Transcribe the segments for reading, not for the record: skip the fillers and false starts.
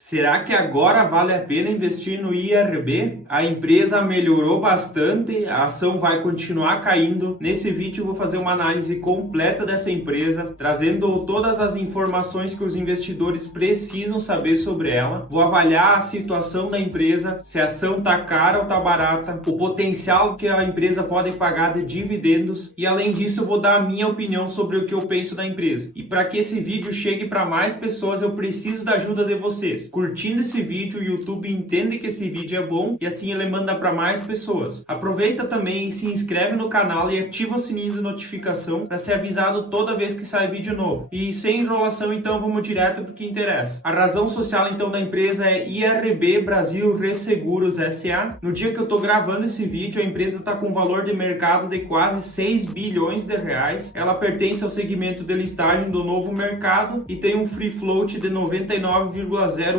Será que agora vale a pena investir no IRB? A empresa melhorou bastante, a ação vai continuar caindo. Nesse vídeo eu vou fazer uma análise completa dessa empresa, trazendo todas as informações que os investidores precisam saber sobre ela. Vou avaliar a situação da empresa, se a ação está cara ou está barata, o potencial que a empresa pode pagar de dividendos e além disso eu vou dar a minha opinião sobre o que eu penso da empresa. E para que esse vídeo chegue para mais pessoas, eu preciso da ajuda de vocês. Curtindo esse vídeo, o YouTube entende que esse vídeo é bom e assim ele manda para mais pessoas. Aproveita também e se inscreve no canal e ativa o sininho de notificação para ser avisado toda vez que sai vídeo novo. E sem enrolação, então vamos direto para o que interessa. A razão social então da empresa é IRB Brasil Resseguros SA. No dia que eu estou gravando esse vídeo, a empresa está com um valor de mercado de quase 6 bilhões de reais. Ela pertence ao segmento de listagem do novo mercado e tem um free float de 99,01%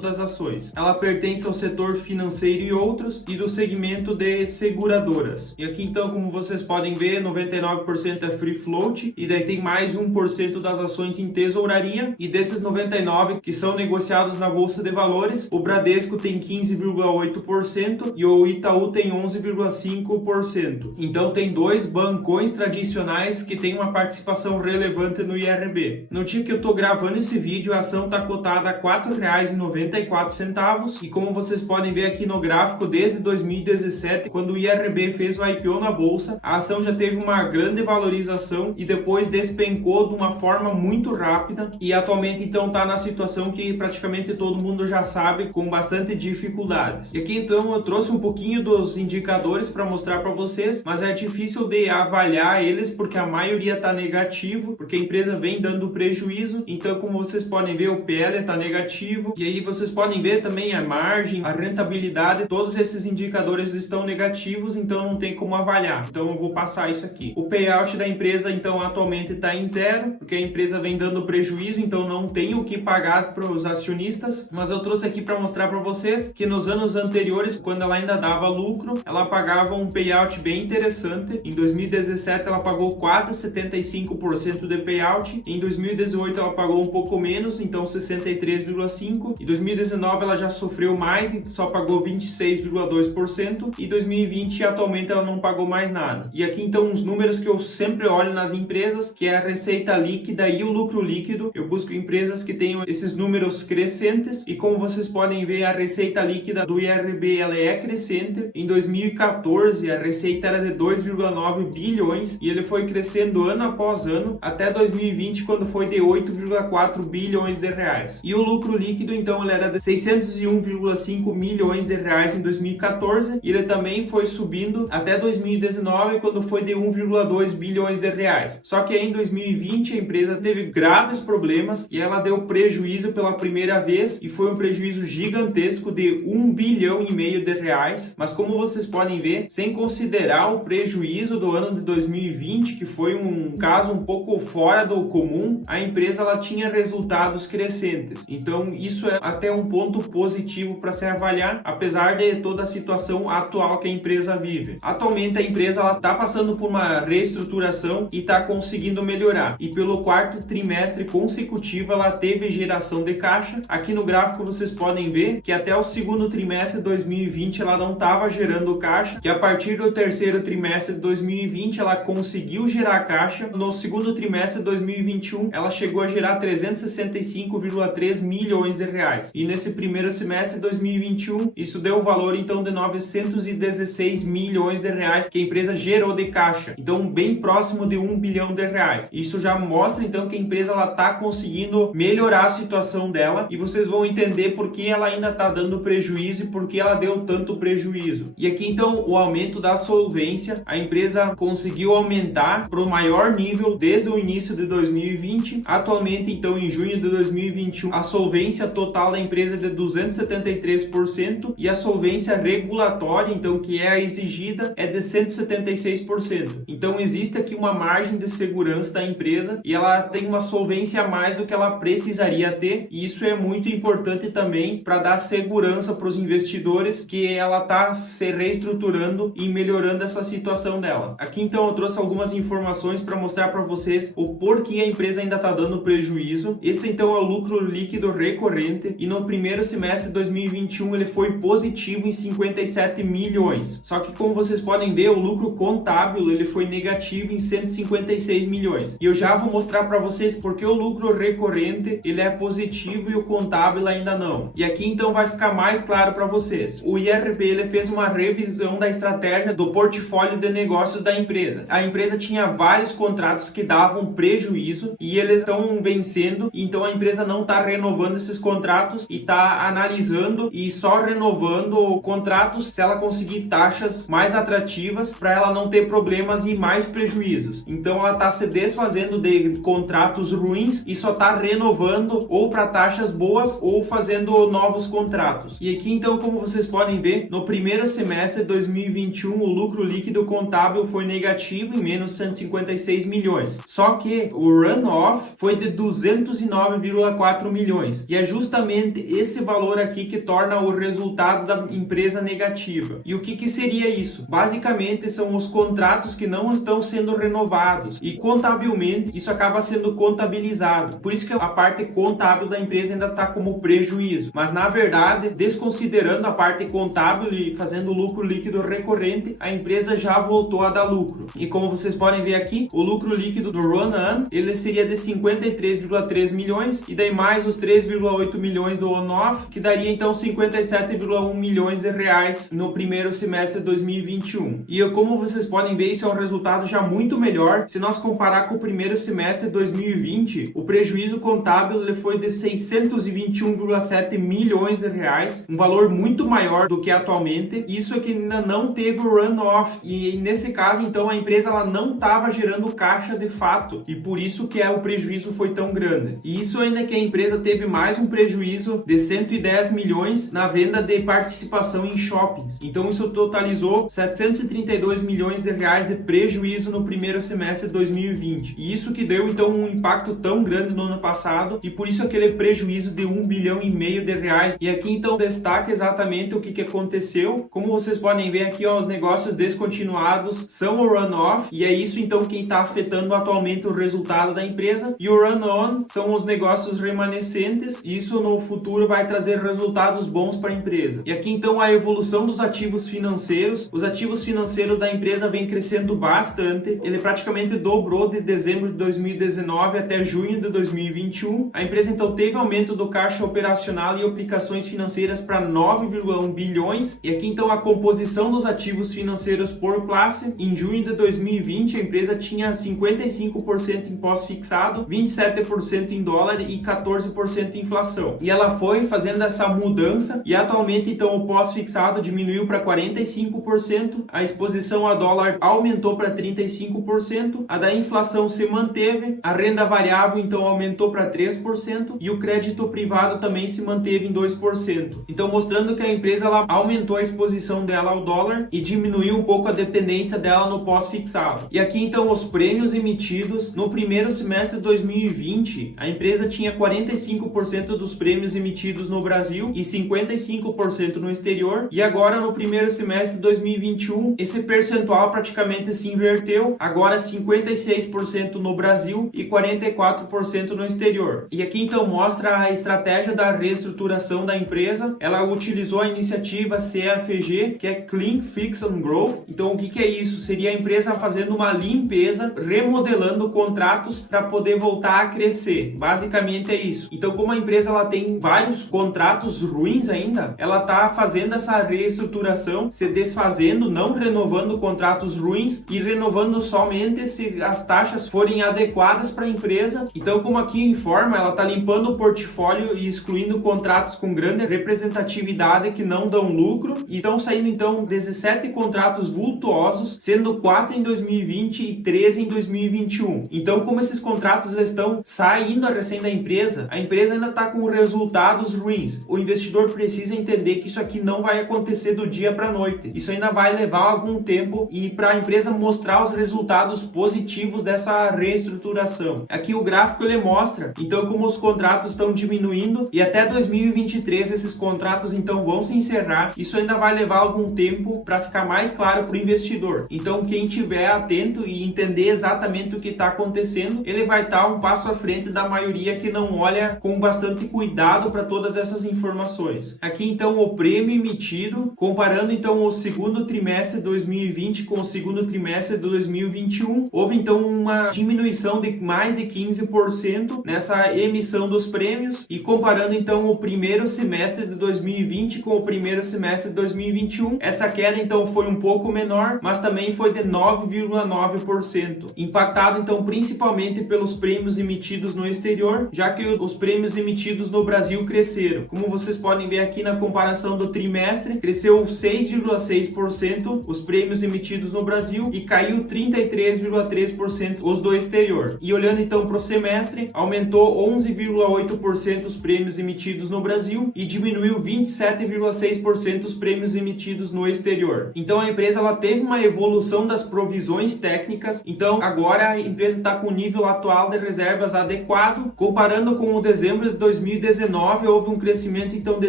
das ações. Ela pertence ao setor financeiro e outros e do segmento de seguradoras. E aqui então, como vocês podem ver, 99% é free float e daí tem mais 1% das ações em tesouraria e desses 99 que são negociados na bolsa de valores, o Bradesco tem 15,8% e o Itaú tem 11,5%. Então tem dois bancões tradicionais que têm uma participação relevante no IRB. No dia que eu estou gravando esse vídeo, a ação está cotada a R$ 4,94 e como vocês podem ver aqui no gráfico, desde 2017, quando o IRB fez o IPO na bolsa, a ação já teve uma grande valorização e depois despencou de uma forma muito rápida e atualmente então está na situação que praticamente todo mundo já sabe, com bastante dificuldades. E aqui então eu trouxe um pouquinho dos indicadores para mostrar para vocês, mas é difícil de avaliar eles porque a maioria está negativo, porque a empresa vem dando prejuízo. Então, como vocês podem ver, o PL está negativo e aí vocês podem ver também a margem, a rentabilidade, todos esses indicadores estão negativos, então não tem como avaliar. Então eu vou passar isso aqui. O payout da empresa então atualmente está em zero, porque a empresa vem dando prejuízo, então não tem o que pagar para os acionistas, mas eu trouxe aqui para mostrar para vocês que nos anos anteriores, quando ela ainda dava lucro, ela pagava um payout bem interessante. Em 2017 ela pagou quase 75% de payout, em 2018 ela pagou um pouco menos, então 63,5%. Em 2019 ela já sofreu mais e só pagou 26,2%. E 2020 atualmente ela não pagou mais nada. E aqui então os números que eu sempre olho nas empresas, que é a receita líquida e o lucro líquido. Eu busco empresas que tenham esses números crescentes e como vocês podem ver, a receita líquida do IRB ela é crescente. Em 2014 a receita era de 2,9 bilhões e ele foi crescendo ano após ano até 2020, quando foi de 8,4 bilhões de reais. E o lucro líquido então ele era de 601,5 milhões de reais em 2014 e ele também foi subindo até 2019, quando foi de 1,2 bilhões de reais. Só que aí em 2020 a empresa teve graves problemas e ela deu prejuízo pela primeira vez e foi um prejuízo gigantesco de 1,5 bilhão de reais. Mas como vocês podem ver, sem considerar o prejuízo do ano de 2020, que foi um caso um pouco fora do comum, a empresa ela tinha resultados crescentes. Então isso é até um ponto positivo para se avaliar, apesar de toda a situação atual que a empresa vive. Atualmente a empresa está passando por uma reestruturação e está conseguindo melhorar. E pelo quarto trimestre consecutivo ela teve geração de caixa. Aqui no gráfico vocês podem ver que até o segundo trimestre de 2020 ela não estava gerando caixa, que a partir do terceiro trimestre de 2020 ela conseguiu gerar caixa. No segundo trimestre de 2021 ela chegou a gerar 365,3 milhões de reais. E nesse primeiro semestre de 2021, isso deu o valor então de 916 milhões de reais que a empresa gerou de caixa. Então bem próximo de 1 bilhão de reais. Isso já mostra então que a empresa ela está conseguindo melhorar a situação dela e vocês vão entender por que ela ainda está dando prejuízo e por que ela deu tanto prejuízo. E aqui então o aumento da solvência, a empresa conseguiu aumentar para o maior nível desde o início de 2020. Atualmente então em junho de 2021 a solvência total da empresa é de 273% e a solvência regulatória, então que é a exigida, é de 176%. Então existe aqui uma margem de segurança da empresa e ela tem uma solvência a mais do que ela precisaria ter, e isso é muito importante também para dar segurança para os investidores que ela está se reestruturando e melhorando essa situação dela. Aqui então eu trouxe algumas informações para mostrar para vocês o porquê a empresa ainda está dando prejuízo. Esse então é o lucro líquido recorrente recorrente e no primeiro semestre de 2021 ele foi positivo em 57 milhões. Só que como vocês podem ver, o lucro contábil ele foi negativo em 156 milhões. E eu já vou mostrar para vocês porque o lucro recorrente ele é positivo e o contábil ainda não. E aqui então vai ficar mais claro para vocês. O IRB ele fez uma revisão da estratégia do portfólio de negócios da empresa. A empresa tinha vários contratos que davam prejuízo e eles estão vencendo, então a empresa não está renovando esses contratos e está analisando e só renovando contratos se ela conseguir taxas mais atrativas para ela não ter problemas e mais prejuízos. Então ela está se desfazendo de contratos ruins e só está renovando ou para taxas boas ou fazendo novos contratos. E aqui então, como vocês podem ver, no primeiro semestre de 2021 o lucro líquido contábil foi negativo em menos 156 milhões. Só que o run-off foi de 209,4 milhões. E é justamente esse valor aqui que torna o resultado da empresa negativa. E o que seria isso? Basicamente são os contratos que não estão sendo renovados. E contabilmente isso acaba sendo contabilizado. Por isso que a parte contábil da empresa ainda está como prejuízo. Mas na verdade, desconsiderando a parte contábil e fazendo lucro líquido recorrente, a empresa já voltou a dar lucro. E como vocês podem ver aqui, o lucro líquido do run-on ele seria de 53,3 milhões e daí mais os 3,8 milhões do on-off, que daria então 57,1 milhões de reais no primeiro semestre de 2021. E como vocês podem ver, isso é um resultado já muito melhor. Se nós comparar com o primeiro semestre de 2020, o prejuízo contábil ele foi de 621,7 milhões de reais, um valor muito maior do que atualmente. Isso é que ainda não teve o run-off e nesse caso então a empresa ela não estava gerando caixa de fato e por isso que o prejuízo foi tão grande. E isso ainda que a empresa teve mais um prejuízo de 110 milhões na venda de participação em shoppings. Então isso totalizou 732 milhões de reais de prejuízo no primeiro semestre de 2020. E isso que deu então um impacto tão grande no ano passado e por isso aquele prejuízo de 1,5 bilhão de reais. E aqui então destaca exatamente o que aconteceu. Como vocês podem ver aqui, os negócios descontinuados são o run-off e é isso então quem está afetando atualmente o resultado da empresa, e o run-on são os negócios remanescentes e isso no futuro vai trazer resultados bons para a empresa. E aqui então a evolução dos ativos financeiros. Os ativos financeiros da empresa vem crescendo bastante, ele praticamente dobrou de dezembro de 2019 até junho de 2021. A empresa então teve aumento do caixa operacional e aplicações financeiras para 9,1 bilhões. E aqui então a composição dos ativos financeiros por classe. Em junho de 2020 a empresa tinha 55% em pós-fixado, 27% em dólar e 14% em inflação. E ela foi fazendo essa mudança e atualmente então o pós-fixado diminuiu para 45%, a exposição a dólar aumentou para 35%, a da inflação se manteve, a renda variável então aumentou para 3% e o crédito privado também se manteve em 2%. Então mostrando que a empresa ela aumentou a exposição dela ao dólar e diminuiu um pouco a dependência dela no pós-fixado. E aqui então os prêmios emitidos no primeiro semestre de 2020, a empresa tinha 45% dos prêmios emitidos no Brasil e 55% no exterior, e agora no primeiro semestre de 2021 esse percentual praticamente se inverteu, agora 56% no Brasil e 44% no exterior. E aqui então mostra a estratégia da reestruturação da empresa. Ela utilizou a iniciativa CFG, que é Clean, Fix and Growth. Então o que é isso? Seria a empresa fazendo uma limpeza, remodelando contratos para poder voltar a crescer. Basicamente é isso. Então como a empresa ela tem vários contratos ruins ainda, ela está fazendo essa reestruturação, se desfazendo, não renovando contratos ruins e renovando somente se as taxas forem adequadas para a empresa. Então como aqui informa, ela está limpando o portfólio e excluindo contratos com grande representatividade que não dão lucro, e estão saindo então 17 contratos vultuosos, sendo 4 em 2020 e 13 em 2021. Então como esses contratos estão saindo a recém da empresa, a empresa ainda está com resultados ruins. O investidor precisa entender que isso aqui não vai acontecer do dia para a noite. Isso ainda vai levar algum tempo e para a empresa mostrar os resultados positivos dessa reestruturação. Aqui o gráfico ele mostra então como os contratos estão diminuindo e até 2023 esses contratos então vão se encerrar. Isso ainda vai levar algum tempo para ficar mais claro para o investidor. Então quem tiver atento e entender exatamente o que está acontecendo, ele vai estar um passo à frente da maioria que não olha com bastante bastante cuidado para todas essas informações. Aqui então o prêmio emitido, comparando então o segundo trimestre de 2020 com o segundo trimestre de 2021, houve então uma diminuição de mais de 15% nessa emissão dos prêmios, e comparando então o primeiro semestre de 2020 com o primeiro semestre de 2021, essa queda então foi um pouco menor, mas também foi de 9,9%, impactado então principalmente pelos prêmios emitidos no exterior, já que os prêmios emitidos no Brasil cresceram. Como vocês podem ver aqui na comparação do trimestre, cresceu 6,6% os prêmios emitidos no Brasil e caiu 33,3% os do exterior. E olhando então para o semestre, aumentou 11,8% os prêmios emitidos no Brasil e diminuiu 27,6% os prêmios emitidos no exterior. Então a empresa ela teve uma evolução das provisões técnicas, então agora a empresa está com o nível atual de reservas adequado. Comparando com o dezembro de 2019, houve um crescimento então de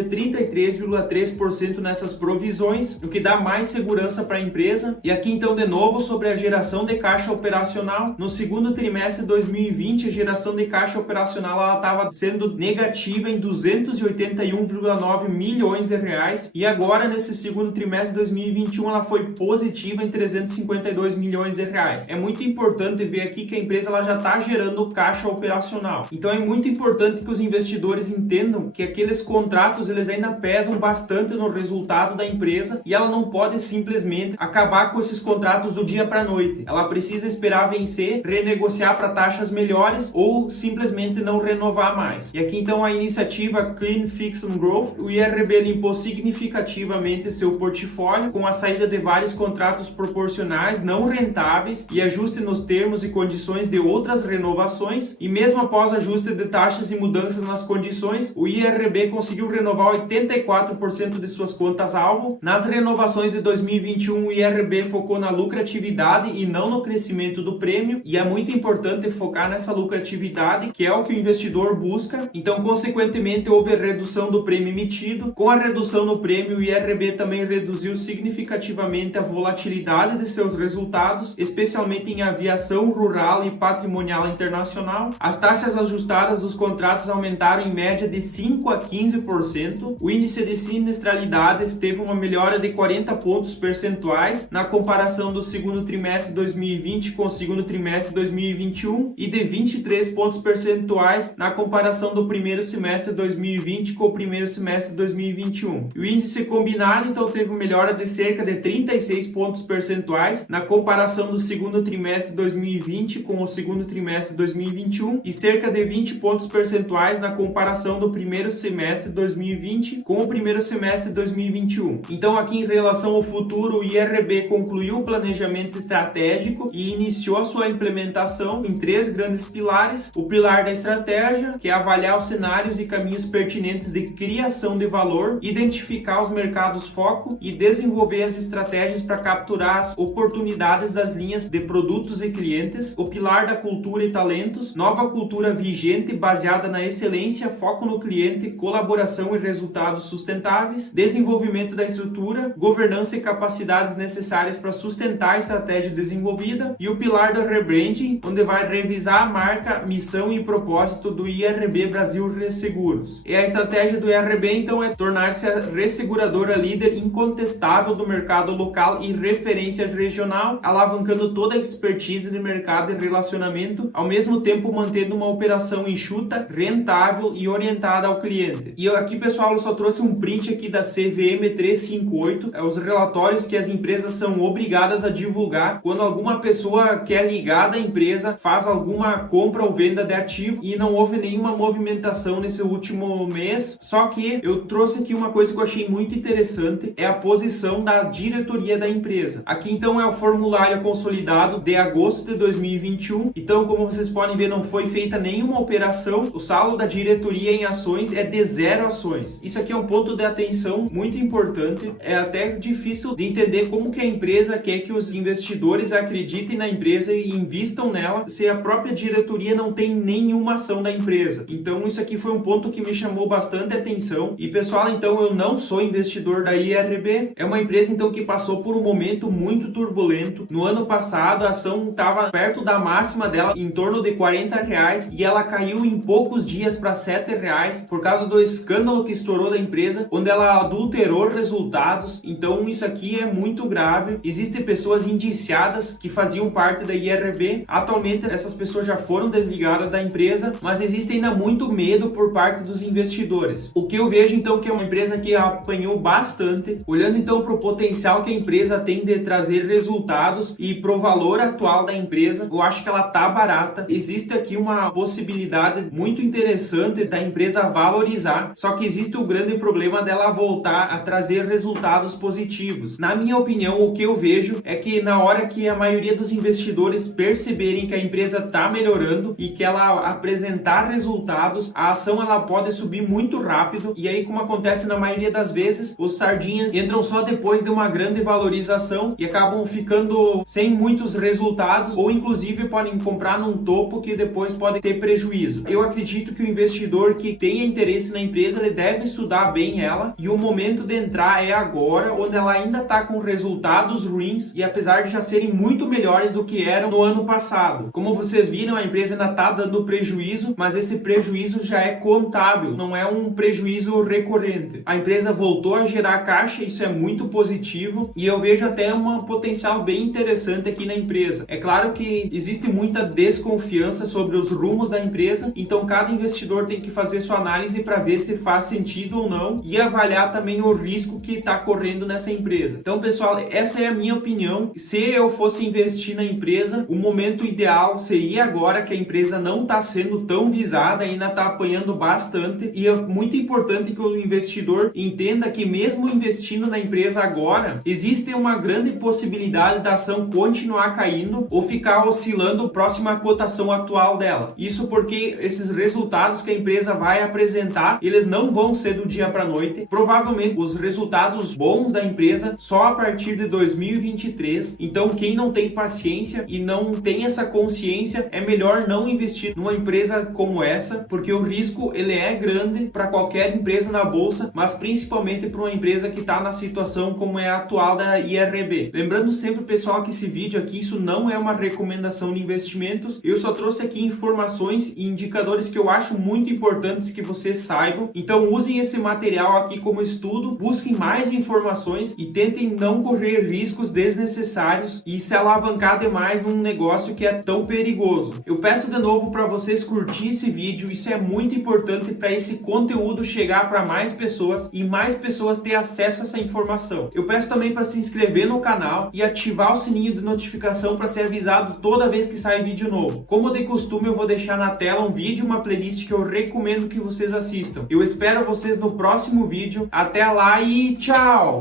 33,3% nessas provisões, o que dá mais segurança para a empresa. E aqui então de novo sobre a geração de caixa operacional, no segundo trimestre de 2020 a geração de caixa operacional ela estava sendo negativa em 281,9 milhões de reais, e agora nesse segundo trimestre de 2021 ela foi positiva em 352 milhões de reais. É muito importante ver aqui que a empresa ela já está gerando caixa operacional. Então é muito importante que os investidores entendam que aqueles contratos eles ainda pesam bastante no resultado da empresa, e ela não pode simplesmente acabar com esses contratos do dia para a noite. Ela precisa esperar vencer, renegociar para taxas melhores ou simplesmente não renovar mais. E aqui então a iniciativa Clean Fix and Growth, o IRB limpou significativamente seu portfólio com a saída de vários contratos proporcionais não rentáveis e ajuste nos termos e condições de outras renovações, e mesmo após ajuste de taxas e mudanças nas condições, o IRB conseguiu renovar 84% de suas contas-alvo. Nas renovações de 2021, o IRB focou na lucratividade e não no crescimento do prêmio, e é muito importante focar nessa lucratividade, que é o que o investidor busca. Então, consequentemente, houve redução do prêmio emitido. Com a redução no prêmio, o IRB também reduziu significativamente a volatilidade de seus resultados, especialmente em aviação, rural e patrimonial internacional. As taxas ajustadas dos contratos aumentaram em média de 5 a 15%. O índice de sinistralidade teve uma melhora de 40 pontos percentuais na comparação do segundo trimestre de 2020 com o segundo trimestre de 2021 e de 23 pontos percentuais na comparação do primeiro semestre de 2020 com o primeiro semestre de 2021. E o índice combinado então teve uma melhora de cerca de 36 pontos percentuais na comparação do segundo trimestre de 2020 com o segundo trimestre de 2021 e cerca de 20 pontos percentuais na comparação do primeiro semestre de 2020 com o primeiro semestre de 2021. Então aqui em relação ao futuro, o IRB concluiu o planejamento estratégico e iniciou a sua implementação em 3 grandes pilares. O pilar da estratégia, que é avaliar os cenários e caminhos pertinentes de criação de valor, identificar os mercados foco e desenvolver as estratégias para capturar as oportunidades das linhas de produtos e clientes. O pilar da cultura e talentos, nova cultura vigente baseada na excelência, foco no cliente, colaboração e resultados sustentáveis, desenvolvimento da estrutura, governança e capacidades necessárias para sustentar a estratégia desenvolvida, e o pilar do rebranding, onde vai revisar a marca, missão e propósito do IRB Brasil Resseguros. E a estratégia do IRB então é tornar-se a resseguradora líder incontestável do mercado local e referência regional, alavancando toda a expertise de mercado e relacionamento, ao mesmo tempo mantendo uma operação enxuta, rentável e orientada ao cliente. E aqui, pessoal, eu só trouxe um print aqui da CVM 358, os relatórios que as empresas são obrigadas a divulgar quando alguma pessoa que é ligada à empresa faz alguma compra ou venda de ativo, e não houve nenhuma movimentação nesse último mês. Só que eu trouxe aqui uma coisa que eu achei muito interessante, é a posição da diretoria da empresa. Aqui então é o formulário consolidado de agosto de 2021. Então, como vocês podem ver, não foi feita nenhuma operação. O saldo da diretoria em ações é de 0 ações. Isso aqui é um ponto de atenção muito importante. É até difícil de entender como que a empresa quer que os investidores acreditem na empresa e invistam nela se a própria diretoria não tem nenhuma ação da empresa. Então, isso aqui foi um ponto que me chamou bastante atenção. E, pessoal, então eu não sou investidor da IRB. É uma empresa então que passou por um momento muito turbulento. No ano passado, a ação estava perto da máxima dela, em torno de R$40, e ela caiu em poucos dias para para R$7 por causa do escândalo que estourou da empresa, onde ela adulterou resultados. Então isso aqui é muito grave. Existem pessoas indiciadas que faziam parte da IRB. Atualmente essas pessoas já foram desligadas da empresa, mas existe ainda muito medo por parte dos investidores. O que eu vejo então que é uma empresa que apanhou bastante, olhando então para o potencial que a empresa tem de trazer resultados e pro valor atual da empresa, eu acho que ela tá barata. Existe aqui uma possibilidade muito interessante da empresa valorizar, só que existe o grande problema dela voltar a trazer resultados positivos. Na minha opinião, o que eu vejo é que na hora que a maioria dos investidores perceberem que a empresa está melhorando e que ela apresentar resultados, a ação ela pode subir muito rápido, e aí, como acontece na maioria das vezes, os sardinhas entram só depois de uma grande valorização e acabam ficando sem muitos resultados, ou inclusive podem comprar num topo que depois pode ter prejuízo. Eu acredito que o investidor que tenha interesse na empresa, ele deve estudar bem ela, e o momento de entrar é agora, onde ela ainda está com resultados ruins, e apesar de já serem muito melhores do que eram no ano passado. Como vocês viram, a empresa ainda está dando prejuízo, mas esse prejuízo já é contábil, não é um prejuízo recorrente. A empresa voltou a gerar caixa, isso é muito positivo, e eu vejo até um potencial bem interessante aqui na empresa. É claro que existe muita desconfiança sobre os rumos da empresa, então cada investidor tem que fazer sua análise para ver se faz sentido ou não, e avaliar também o risco que está correndo nessa empresa. Então, pessoal, essa é a minha opinião. Se eu fosse investir na empresa, o momento ideal seria agora, que a empresa não está sendo tão visada, ainda está apanhando bastante, e é muito importante que o investidor entenda que mesmo investindo na empresa agora, existe uma grande possibilidade da ação continuar caindo ou ficar oscilando próximo à cotação atual dela. Isso porque esses resultados que a empresa vai apresentar, eles não vão ser do dia para a noite. Provavelmente os resultados bons da empresa só a partir de 2023. Então, quem não tem paciência e não tem essa consciência, é melhor não investir numa empresa como essa, porque o risco ele é grande para qualquer empresa na bolsa, mas principalmente para uma empresa que está na situação como é a atual da IRB. Lembrando sempre, pessoal, que esse vídeo aqui, isso não é uma recomendação de investimentos. Eu só trouxe aqui informações e indicadores que eu acho muito importantes que vocês saibam. Então, usem esse material aqui como estudo, busquem mais informações e tentem não correr riscos desnecessários e se alavancar demais num negócio que é tão perigoso. Eu peço de novo para vocês curtir esse vídeo, isso é muito importante para esse conteúdo chegar para mais pessoas e mais pessoas ter acesso a essa informação. Eu peço também para se inscrever no canal e ativar o sininho de notificação para ser avisado toda vez que sai vídeo novo. Como de costume, eu vou deixar na tela um vídeo, uma playlist que eu recomendo que vocês assistam. Eu espero vocês no próximo vídeo. Até lá e tchau!